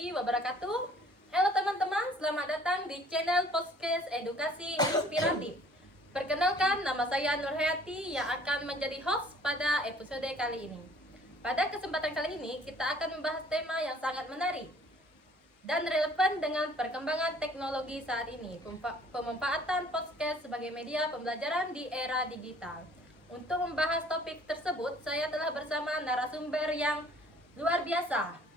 warahmatullahi wabarakatuh. Halo teman-teman, selamat datang di channel Podcast Edukasi Inspiratif. Perkenalkan, nama saya Nur Hayati yang akan menjadi host pada episode kali ini. Pada kesempatan kali ini, kita akan membahas tema yang sangat menarik dan relevan dengan perkembangan teknologi saat ini, pemanfaatan podcast sebagai media pembelajaran di era digital. Untuk membahas topik tersebut, saya telah bersama narasumber yang luar biasa.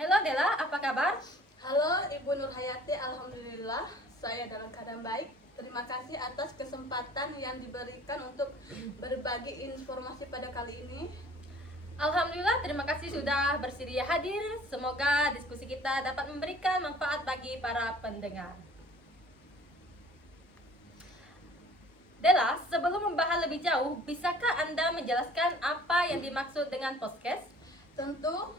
Halo Dela, apa kabar? Halo Ibu Nur Hayati, alhamdulillah saya dalam keadaan baik. Terima kasih atas kesempatan yang diberikan untuk berbagi informasi pada kali ini. Alhamdulillah, terima kasih sudah bersedia hadir. Semoga diskusi kita dapat memberikan manfaat bagi para pendengar. Dela, sebelum membahas lebih jauh, bisakah Anda menjelaskan apa yang dimaksud dengan podcast? Tentu,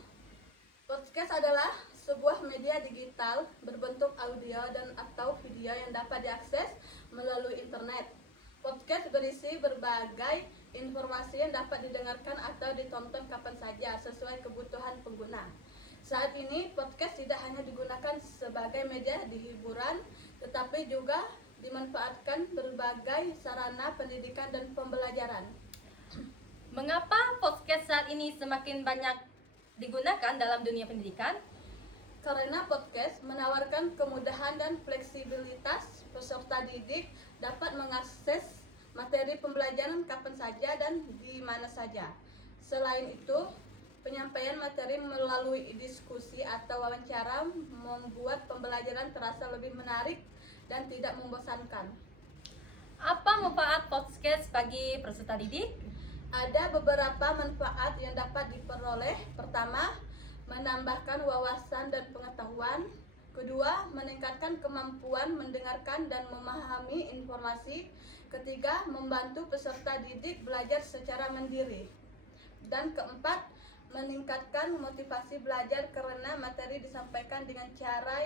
podcast adalah sebuah media digital berbentuk audio dan atau video yang dapat diakses melalui internet. Podcast berisi berbagai informasi yang dapat didengarkan atau ditonton kapan saja sesuai kebutuhan pengguna. Saat ini podcast tidak hanya digunakan sebagai media hiburan, tetapi juga dimanfaatkan berbagai sarana pendidikan dan pembelajaran. Mengapa podcast saat ini semakin banyak digunakan dalam dunia pendidikan? Karena podcast menawarkan kemudahan dan fleksibilitas, peserta didik dapat mengakses materi pembelajaran kapan saja dan di mana saja. Selain itu, penyampaian materi melalui diskusi atau wawancara membuat pembelajaran terasa lebih menarik dan tidak membosankan. Apa manfaat podcast bagi peserta didik? Ada beberapa manfaat yang dapat diperoleh. Pertama, menambahkan wawasan dan pengetahuan. Kedua, meningkatkan kemampuan mendengarkan dan memahami informasi. Ketiga, membantu peserta didik belajar secara mandiri. Dan keempat, meningkatkan motivasi belajar karena materi disampaikan dengan cara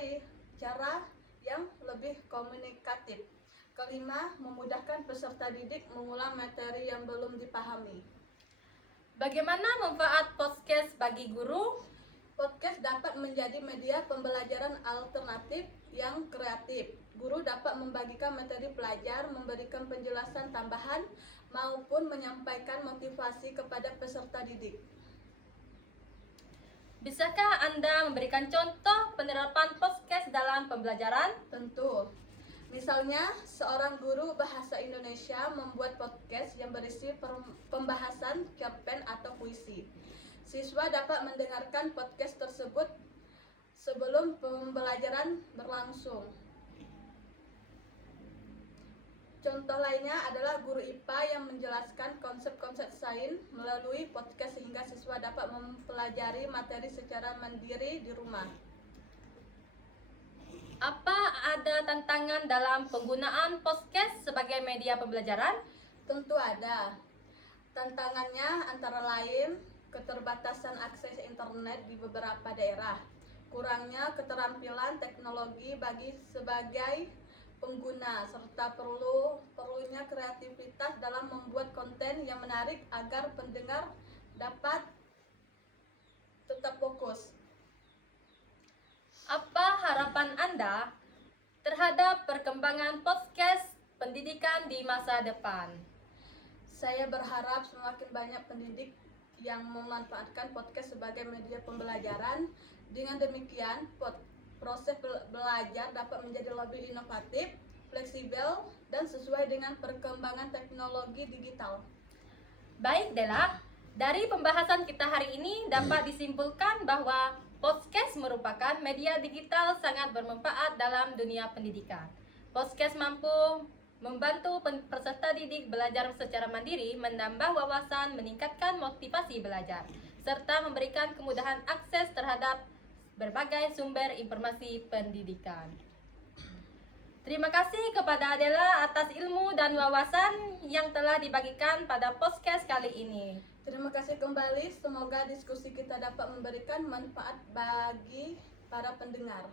yang lebih komunikatif. Kelima, memudahkan peserta didik mengulang materi yang belum dipahami. Bagaimana manfaat podcast bagi guru? Podcast dapat menjadi media pembelajaran alternatif yang kreatif. Guru dapat membagikan materi pelajar, memberikan penjelasan tambahan, maupun menyampaikan motivasi kepada peserta didik. Bisakah Anda memberikan contoh penerapan podcast dalam pembelajaran? Tentu. Misalnya, seorang guru bahasa Indonesia membuat podcast yang berisi pembahasan cerpen atau puisi. Siswa dapat mendengarkan podcast tersebut sebelum pembelajaran berlangsung. Contoh lainnya adalah guru IPA yang menjelaskan konsep-konsep sains melalui podcast sehingga siswa dapat mempelajari materi secara mandiri di rumah. Apa ada tantangan dalam penggunaan podcast sebagai media pembelajaran? Tentu ada. Tantangannya antara lain keterbatasan akses internet di beberapa daerah, kurangnya keterampilan teknologi bagi sebagai pengguna, serta perlunya kreativitas dalam membuat konten yang menarik agar pendengar dapat tetap fokus. Apa harapan Anda terhadap perkembangan podcast pendidikan di masa depan? Saya berharap semakin banyak pendidik yang memanfaatkan podcast sebagai media pembelajaran. Dengan demikian, proses belajar dapat menjadi lebih inovatif, fleksibel, dan sesuai dengan perkembangan teknologi digital. Baik Dela, dari pembahasan kita hari ini dapat disimpulkan bahwa podcast merupakan media digital sangat bermanfaat dalam dunia pendidikan. Podcast mampu membantu peserta didik belajar secara mandiri, menambah wawasan, meningkatkan motivasi belajar, serta memberikan kemudahan akses terhadap berbagai sumber informasi pendidikan. Terima kasih kepada Adela atas ilmu dan wawasan yang telah dibagikan pada podcast kali ini. Terima kasih kembali, semoga diskusi kita dapat memberikan manfaat bagi para pendengar.